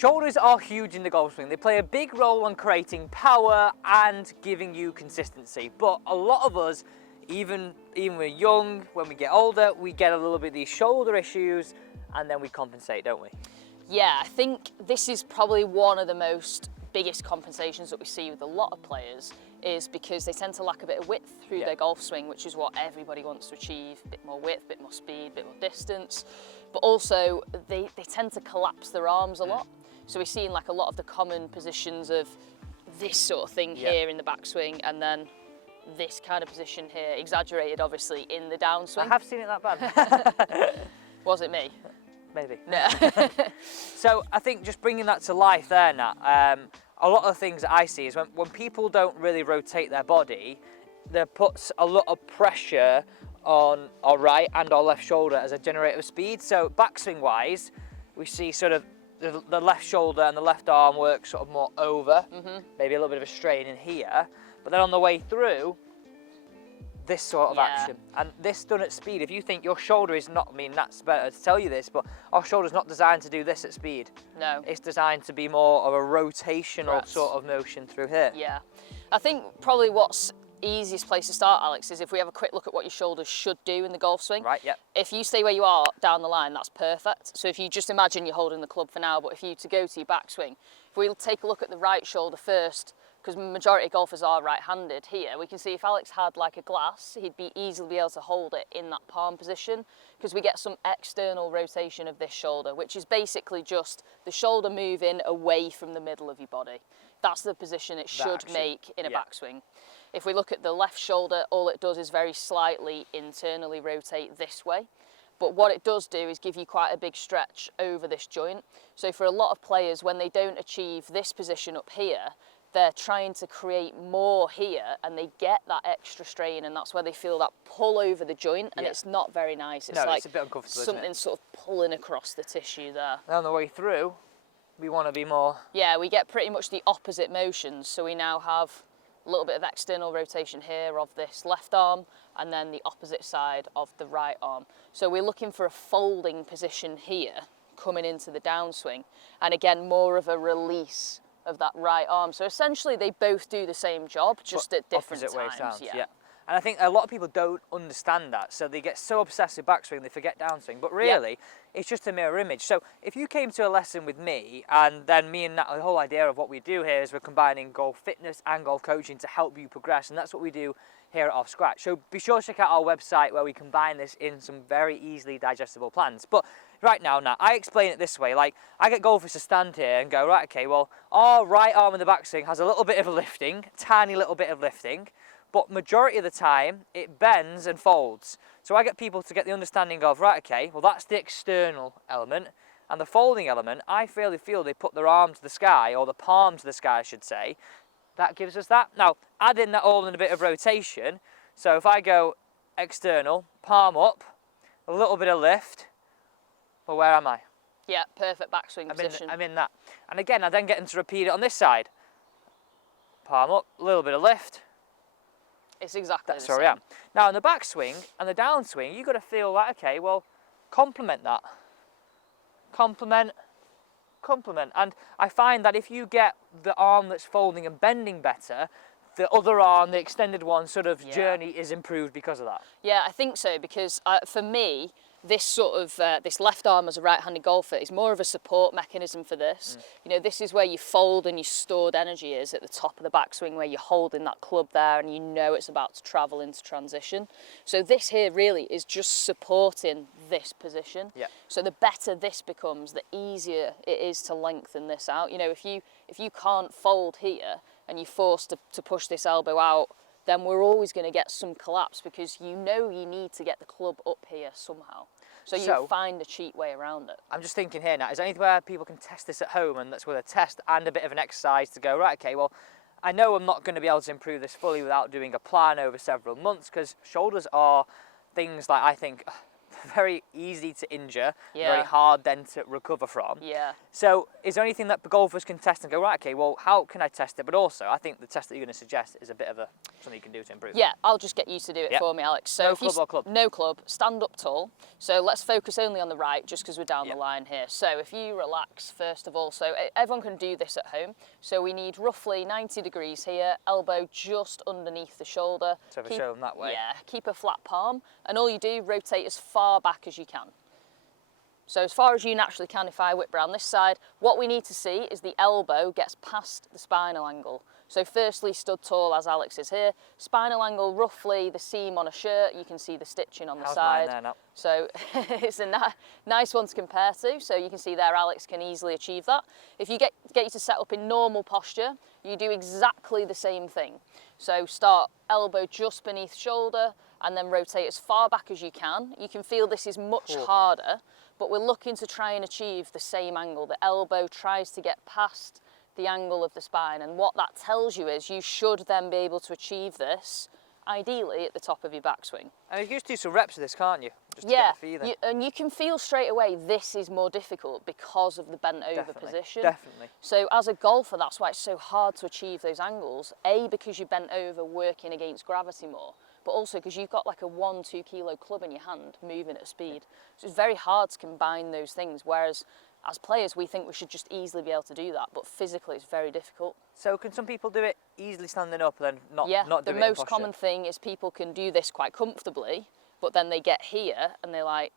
Shoulders are huge in the golf swing. They play a big role on creating power and giving you consistency. But a lot of us, even when we're young, when we get older, we get a little bit of these shoulder issues and then we compensate, don't we? Yeah, I think this is probably one of the biggest compensations that we see with a lot of players, is because they tend to lack a bit of width through their golf swing, which is what everybody wants to achieve. A bit more width, a bit more speed, a bit more distance. But also they tend to collapse their arms a lot. So we're seeing like a lot of the common positions of this sort of thing here in the backswing, and then this kind of position here, exaggerated obviously in the downswing. I have seen it that bad. Was it me? Maybe. No. So I think just bringing that to life there, Nat, a lot of the things that I see is when people don't really rotate their body, that puts a lot of pressure on our right and our left shoulder as a generator of speed. So backswing wise, we see sort of the left shoulder and the left arm work sort of more over, maybe a little bit of a strain in here, but then on the way through, this sort of action. And this done at speed, if you think your shoulder is not, I mean, that's better to tell you this, but our shoulder's not designed to do this at speed. No. It's designed to be more of a rotational sort of motion through here. Yeah. I think probably what's easiest place to start, Alex, is if we have a quick look at what your shoulders should do in the golf swing. Right, yep. If you stay where you are down the line, that's perfect. So if you just imagine you're holding the club for now, but if you to go to your backswing, if we take a look at the right shoulder first, because majority of golfers are right-handed here, we can see if Alex had like a glass, he'd be easily able to hold it in that palm position, because we get some external rotation of this shoulder, which is basically just the shoulder moving away from the middle of your body. That's the position it should make in a backswing. If we look at the left shoulder, all it does is very slightly internally rotate this way. But what it does do is give you quite a big stretch over this joint. So for a lot of players, when they don't achieve this position up here, they're trying to create more here and they get that extra strain, and that's where they feel that pull over the joint, and it's not very nice. It's like it's a bit uncomfortable, something sort of pulling across the tissue there. And on the way through, we want to be more... Yeah, we get pretty much the opposite motions. So we now have a little bit of external rotation here of this left arm, and then the opposite side of the right arm. So we're looking for a folding position here coming into the downswing, and again more of a release of that right arm. So essentially they both do the same job, just at different times. Yeah. And I think a lot of people don't understand that, so they get so obsessed with backswing they forget downswing, but really it's just a mirror image. So if you came to a lesson with me, and then me and Nat, the whole idea of what we do here is we're combining golf fitness and golf coaching to help you progress, and that's what we do here at Off Scratch. So be sure to check out our website where we combine this in some very easily digestible plans. But right now, Nat, I explain it this way. Like, I get golfers to stand here and go, right, okay, well, our right arm in the backswing has a little bit of lifting, tiny little bit of lifting, but majority of the time it bends and folds. So I get people to get the understanding of, right, okay, well, that's the external element, and the folding element, I really feel they put their arm to the sky, or the palm to the sky, I should say. That gives us that. Now, add in that all in a bit of rotation. So if I go external, palm up, a little bit of lift, well, where am I? Yeah, perfect backswing position. I'm in that. And again, I then get them to repeat it on this side. Palm up, a little bit of lift. It's exactly the same. That's where I am. Now, in the backswing and the downswing, you've got to feel like, okay, well, complement that. Complement. And I find that if you get the arm that's folding and bending better, the other arm, the extended one, sort of journey is improved because of that. Yeah, I think so, because for me, this sort of, this left arm as a right-handed golfer is more of a support mechanism for this. You know, this is where you fold and your stored energy is at the top of the backswing, where you're holding that club there and you know it's about to travel into transition. So this here really is just supporting this position. Yeah. So the better this becomes, the easier it is to lengthen this out. You know, if you can't fold here and you're forced to push this elbow out, then we're always going to get some collapse, because you know you need to get the club up here somehow. So you find a cheat way around it. I'm just thinking here now, is there anywhere people can test this at home, and that's with a test and a bit of an exercise to go, right, okay, well, I know I'm not going to be able to improve this fully without doing a plan over several months, because shoulders are things like, I think, very easy to injure, Yeah. very hard then to recover from. Yeah. So is there anything that golfers can test and go, right, okay, well, how can I test it? But also, I think the test that you're going to suggest is a bit of something you can do to improve. Yeah, I'll just get you to do it Yep. for me, Alex. So No if you club or club? No club, stand up tall. So let's focus only on the right, just because we're down Yep. the line here. So if you relax, first of all, so everyone can do this at home. So we need roughly 90 degrees here, elbow just underneath the shoulder. So if I show them that way. Yeah, keep a flat palm, and all you do, rotate as far back as you can. So as far as you naturally can, if I whip round this side, what we need to see is the elbow gets past the spinal angle. So firstly, stood tall as Alex is here. Spinal angle, roughly the seam on a shirt. You can see the stitching on the How's side. mine there now? So it's a nice one to compare to. So you can see there, Alex can easily achieve that. If you get you to set up in normal posture, you do exactly the same thing. So start elbow just beneath shoulder, and then rotate as far back as you can. You can feel this is much harder, but we're looking to try and achieve the same angle. The elbow tries to get past the angle of the spine, and what that tells you is you should then be able to achieve this, ideally at the top of your backswing. And you can just do some reps of this, can't you? Just to Yeah, get the feeling. and you can feel straight away this is more difficult because of the bent over Definitely, position. definitely. So as a golfer, that's why it's so hard to achieve those angles. A, because you're bent over working against gravity more, but also because you've got like a 1-2 kilo club in your hand moving at speed. So it's very hard to combine those things, whereas as players we think we should just easily be able to do that, but physically it's very difficult. So can some people do it easily standing up and then not Yeah, do the it in most posture? common thing is people can do this quite comfortably, but then they get here and they're like,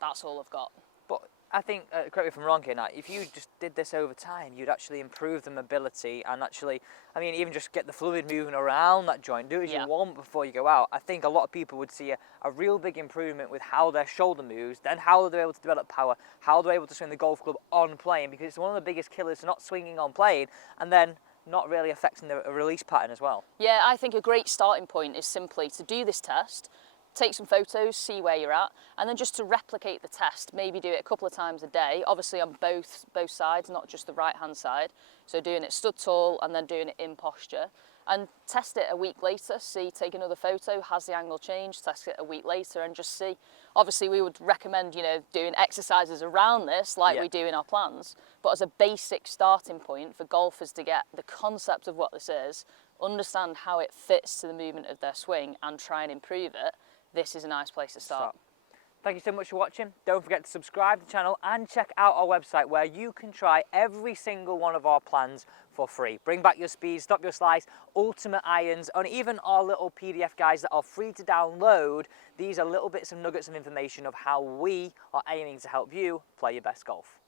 that's all I've got. But I think, correct me if I'm wrong here, Nat, if you just did this over time, you'd actually improve the mobility and actually, I mean, even just get the fluid moving around that joint, do as Yeah. you want before you go out. I think a lot of people would see a real big improvement with how their shoulder moves, then how they're able to develop power, how they're able to swing the golf club on playing, because it's one of the biggest killers to not swinging on playing and then not really affecting the release pattern as well. Yeah, I think a great starting point is simply to do this test, take some photos, see where you're at, and then just to replicate the test, maybe do it a couple of times a day, obviously on both sides, not just the right hand side. So doing it stood tall and then doing it in posture, and test it a week later, take another photo, has the angle changed, test it a week later and just see. Obviously we would recommend, doing exercises around this like we do in our plans, but as a basic starting point for golfers to get the concept of what this is, understand how it fits to the movement of their swing and try and improve it, this is a nice place to start. Thank you so much for watching. Don't forget to subscribe to the channel and check out our website where you can try every single one of our plans for free. Bring back your speed, stop your slice, ultimate irons, and even our little PDF guides that are free to download. These are little bits of nuggets of information of how we are aiming to help you play your best golf.